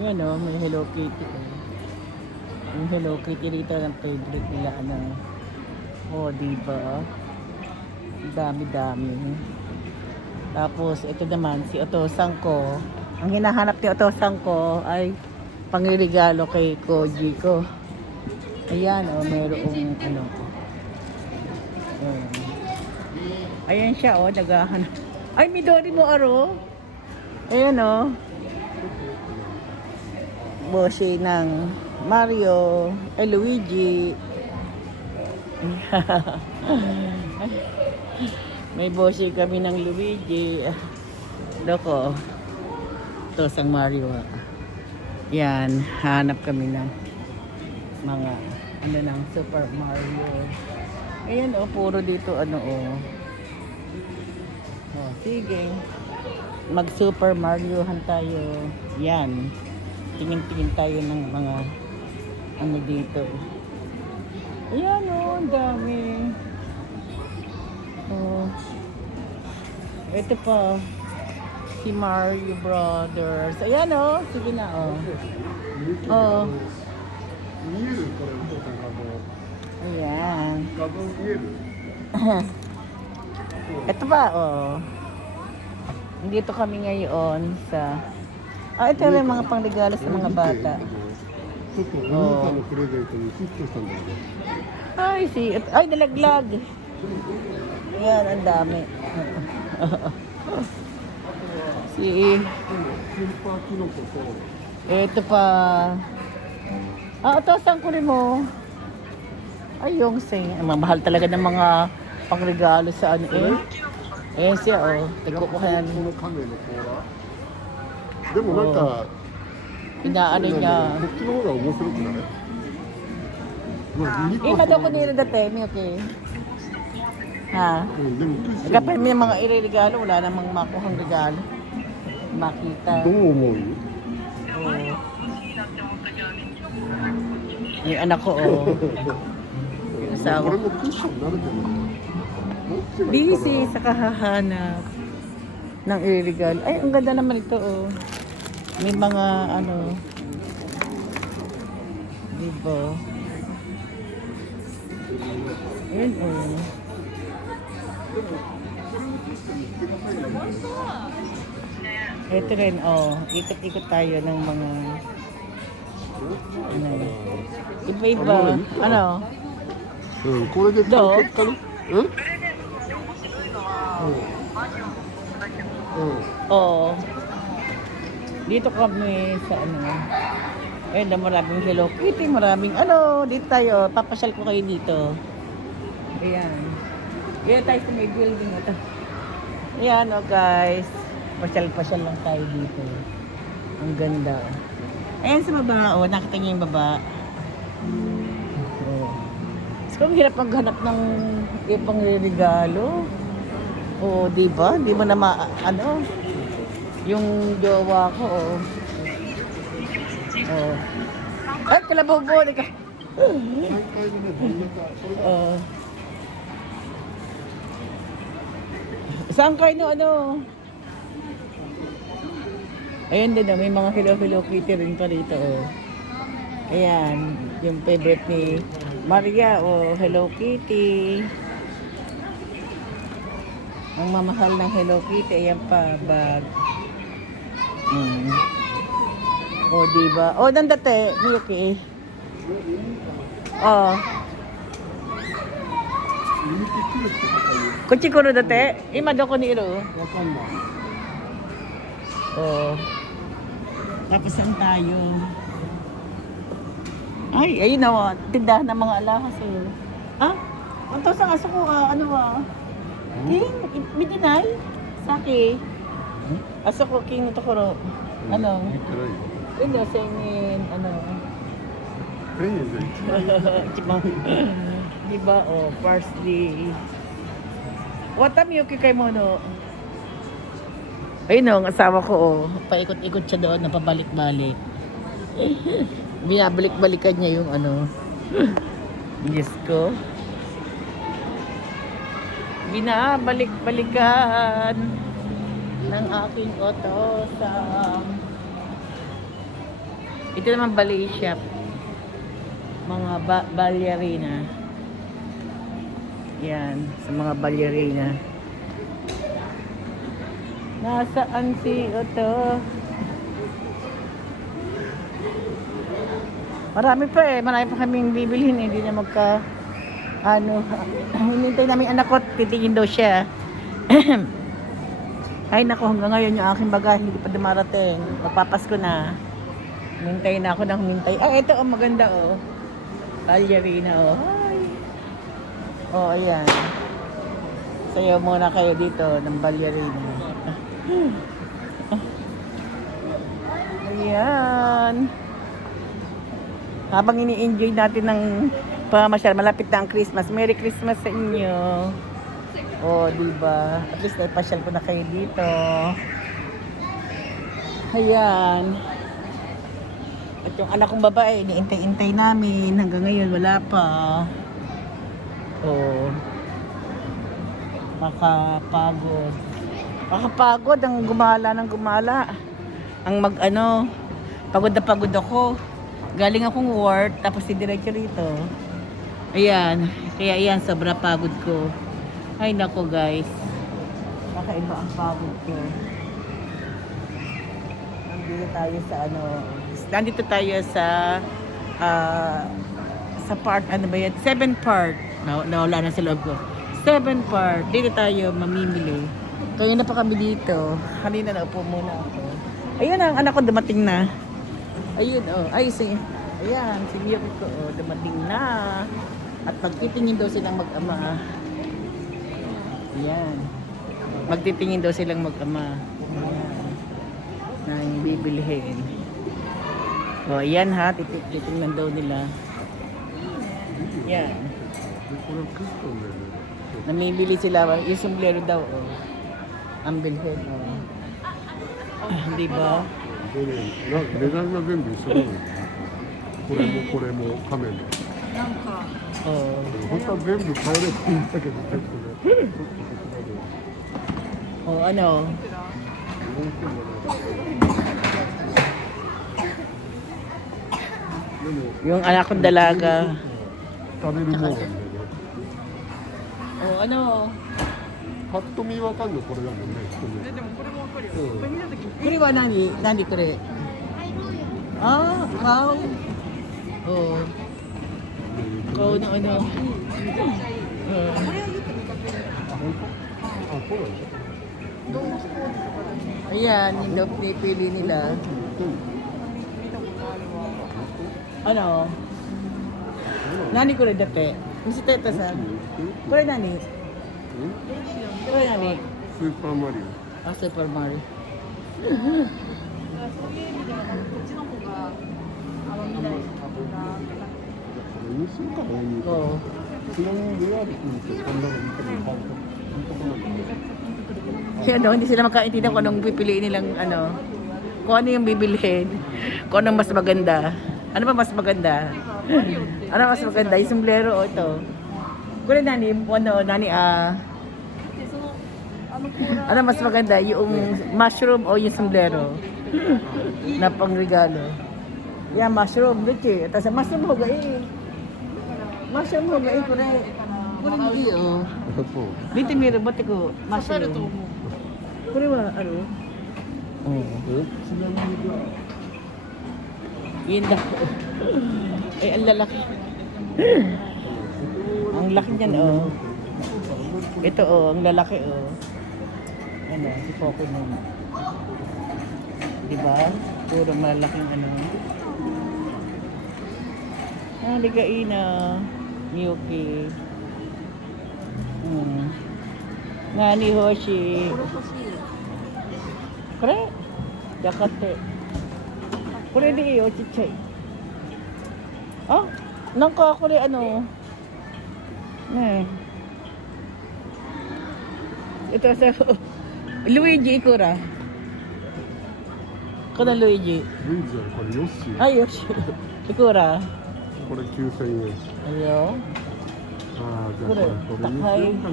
Yan o, may Hello Kitty. Yung Hello Kitty dito ang favorite nila. Ano. O, diba? Dami-dami. Tapos, ito naman, si Otosang ko. Ang hinahanap ni Otosang ko ay pangirigalo kay Koji ko. Ayan, o, mayroong ano. Ayan siya, o, naghahanap. Ay, Midori mo, Aro. Ayan, o. Boshi ng Mario, Luigi. May boshi kami ng Luigi. Loko. Ito sang Mario. Yan, hanap kami ng mga ano ng Super Mario. Ayan oh, puro dito ano oh. Oh, sige. Mag Super Mariohan tayo. Yan. Tingin-tingin tayo ng mga ano dito. Ayan oh, ang dami. Oh. Ito pa. Si Mario Brothers. Ayan oh, sige na oh. Oh. Ayan. Ito pa oh. Dito kami ngayon sa ito yung mga pangregalo sa mga bata. Oh. Ay, ay, nalaglag. Ayan, ang dami. Ito pa. Ito, saan kunin mo? Ay, yung mahal talaga ng mga pangregalo sa ano eh. Ayan siya, oh. Tigko ko kaya. Inaano niya. Daw ko nila dati, okay. Ha? Kapag may mga iregalo, wala namang makuhang regalo. Makita. Oh. Yung anak ko, oh. Yung asawa. Busy sa kahahanap ng iregalo. Ay, ang ganda naman ito, oh. May mga, ano, diba? Ayan, oh. Ito rin, oh. Ikot-ikot tayo ng mga, ano, iba-iba. Ano? Do? Oo. Dito kami sa ano. Ayun, maraming Hello Kitty, maraming ano. Dito tayo, papasyal ko kayo dito. Ayan. Ayan tayo sa may building ito. Ayan oh guys. Pasyal-pasyal lang tayo dito. Ang ganda. Ayan sa baba, oh. Nakita niyo yung baba. Oh. So, kung hirap maghanap ng ibang regalo. Oo, diba? Di mo na ano, yung jowa ko, oh. Oh. Ay, kalabobo, di ka. Oh. Saan kayo no, ano? Ayan din, may mga Hello Kitty rin pa rito, oh. Ayan, yung favorite ni Maria, oh, Hello Kitty. Ang mamahal ng Hello Kitty, ayan pa, bag. O, diba? O, nandate, Miyuki. O. Kuchikuro date? Ima, doko ni Iro? O. Tapos ang tayo. Ay, ayun na, tindahan ng mga alahas, eh. Ha? Ang to sa aso ko, ano King, midinay? Saki. Aso ko, King, ito ko, ano? Yun yung singin, ano? Diba, oh, parsley. Watamiyuki kay Mono. Ayun ang asawa ko, oh. Paikot-ikot siya doon, napabalik-balik. Binabalik-balikan niya yung ano. Diyos ko. Binabalik-balikan ng aking otosang. Ito naman ballet shop. Mga ballerina. Yan, sa mga ballerina. Nasaan si Otto? Marami pa kaming bibilhin, hindi na hinintay namin anak ko, titingin daw siya. Ay nako, hanggang ngayon yung aking bagahe hindi pa dumarating. Magpapasko na. Hintay na ako ng hintay. Ito maganda ballerina Hi. Ayan. Sayaw muna kayo dito ng ballerina. Ayan. Habang ini-enjoy natin ng pamasyal, malapit na ang Christmas. Merry Christmas sa inyo. Diba? At least naipasyal ko na kayo dito. Ayan. At yung anak kong babae, iniintay-intay namin. Hanggang ngayon, wala pa. Makapagod. Makapagod ang gumala ng gumala. Ang pagod na pagod ako. Galing akong work, tapos diretso rito. Ayan. Kaya ayan, sobra pagod ko. Ay nako guys. Kakaiba ang pagod ko. Nandito tayo sa part, 7 part. Nawala na sa loob ko. 7 part. Dito tayo mamimili. Kaya na pa kami dito. Kanina naupo muna ako. Ayun ang anak ko dumating na. Ayun ayan, si Miyoko ko dumating na. At magtitingin daw silang mag-ama. Ayan. Magtitingin daw silang mag-ama. Ayan. Na bibilhin. Ayan ha, titingnan daw nila. Yan. Namibili sila. Yung sombrero daw ang bilhin. Diba? 値段が全部一緒なのにこれも亀もなんか本当は全部買えればいいんだけどねyung anak kong dalaga 食べるものなんだよねパッと見わかんのこれだもんねでもこれもわかるよ。これ見たときに。これは何これ顔顔のayan, yung daw pinipili nila. Nani ko rin dati? Misi teta sa? Kore nani? Kore nani? スーパーマリオ Super Mario. そういう意味ではこっちの方が見ないにするかこういうちなみにレアリティってこんなの見ても買うといいとこなんだけど Hindi sila makaintindihan kung anong pipiliin nilang kung ano yung bibilhin, kung anong mas maganda. Ano ba mas maganda? Ano mas maganda? Yung sombrero ito. Kung nani, ano mas maganda? Yung mushroom o yung sombrero? Na pangregalo. Yan, mushroom. Luchi. Tapos mushroom ho gai. Mushroom ho gai. Kure hindi Dito may robot ko. Mushroom. Kure wa, Yun lang. Ay, ang lalaki. Ang laki niyan, Ito, ang lalaki, si Pokemon. Diba? Puro malalaking Ligaina. Miyuki. Nani Hoshi. Kore? Yakate. Kore di iyo, chichay. Nangka kore Ito sa Luigi Ikura. Kono Luigi. ルイージはこれヨッシー Yoshi. Ikura. これ9000円 Ayo. じゃあこれにしようか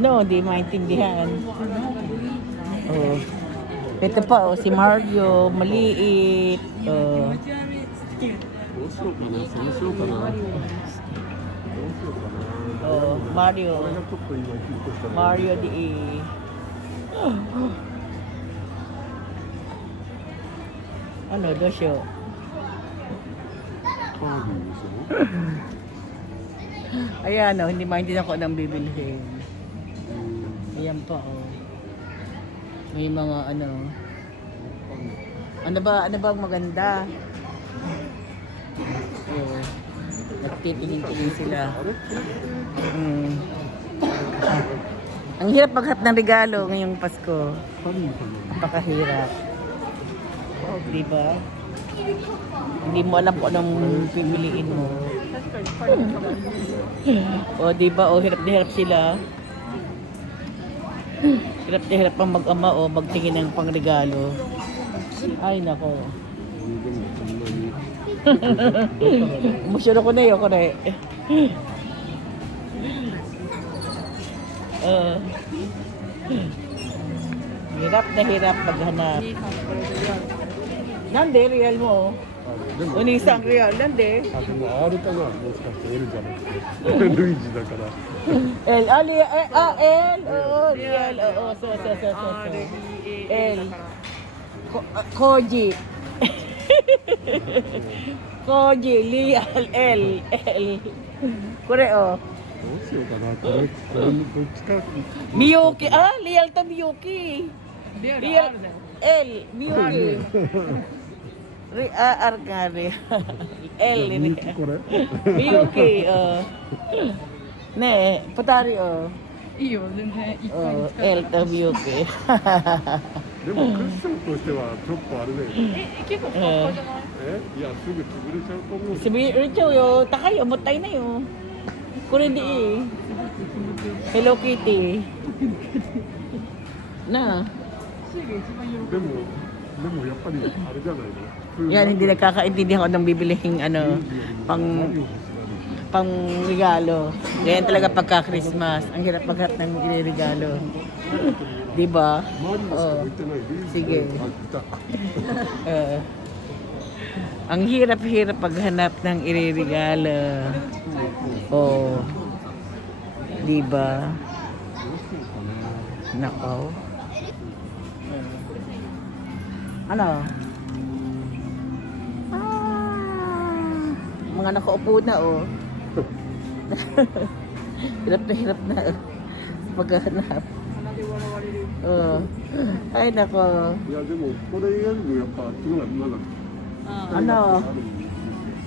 な Di maintindihan. Ito pa, oh, si Mario, maliit. Oh. どうしようかな、そうしようかな。どうしようかな。 Oh, これ Mario. がちょっと今ヒットしたの。 Mario di. Ano, dosyo? カービィでしょ。 Ayan, oh, hindi na ako nang bibilhin. Ayan pa, oh. May mga ano. Ano ba ang maganda? Oh. Nagtitingin-tingin sila. Ang hirap maghanap ng regalo ngayong Pasko. カービィかな。 Napakahirap. Di ba? Hindi mo alam kung anong pipiliin mo. O, di ba? O, hirap na hirap sila. Hirap na hirap pang mag-ama o magtingin ng pangregalo. Ay, nako. でもそんなに。 Emosyon ako na yun, ako na eh. Hirap na hirap maghanap. Nande, real mo. でも O, nisang real, nande. あ、でも R かな、もしかして L じゃなくてルイージだから L, L, oo, real, oo, so. L, Koji. Koji, real, L. Kore, oh. どうしようかな、これどっちか Miyuki, real to Miyuki. リアル Real, あるじゃん L, Miyuki. R nga rin. L, ミユキこれ Miyuki, oh. Ne, Putari, oh. いいよ全然いっぱい Oh, 使う L to Miyuki. でもクッションとしてはちょっとあれね結構パッパじゃないいやすぐ潰れちゃうと思う Sabi, Richo, yo, takay, umutay na yun. Kung hindi eh. Hello Kitty. Na. でもやっぱりあれじゃないの Yan, hindi nagkakaintindihan ako ng bibilihing ano, pang regalo. Ganyan talaga pagka Christmas. Ang hirap maghanap ng regalo. Di ba? 周りのしか置いてないリーズ Sige. あ、いた Ang hirap-hirap paghanap ng iririgalo. Oh. Di ba? Nako. Ano? Mga nakaupo na, oh. Hirap na maghanap. 鼻で笑われる Oh. Ay, nako. いやでもこれやるのやっぱあっちの方がまだ Ano?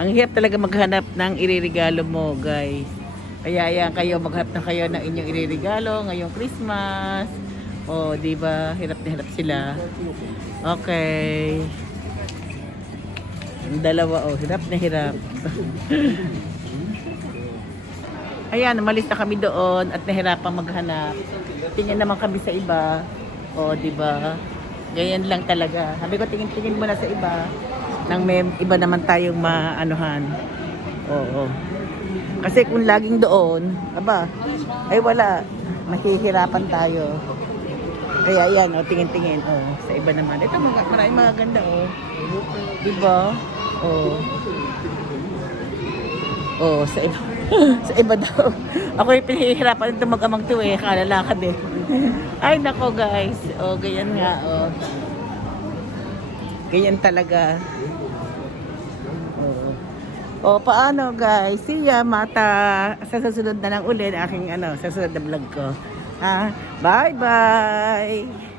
Ang hirap talaga maghanap ng iririgalo mo, guys. Kaya yan kayo, maghanap na kayo ng inyong iririgalo ngayong Christmas. O, di ba? Hirap na hirap sila. Okay. Ang dalawa, oh, hirap na hirap. Ayan, umalis na kami doon at nahirapang maghanap. Tingin naman kami sa iba. O, di ba? Ganyan lang talaga. Sabi ko, tingin-tingin muna sa iba. Nang may iba naman tayong maanuhan. Oo. Kasi kung laging doon, aba, ay wala. Mahihirapan tayo. Kaya yan, oh, tingin-tingin. Oh, sa iba naman. Ito, maraming mga ganda, oh. Diba? Oh. Oh, sa iba. Sa iba daw. Ako yung pinahihirapan ito mag-amang to eh. Kalalakad eh. Ay, nako guys. Oh, ganyan nga, oh. Ganyan talaga. O, paano guys? See ya, mata. Sa susunod na lang ulit aking sa susunod na vlog ko. Bye-bye!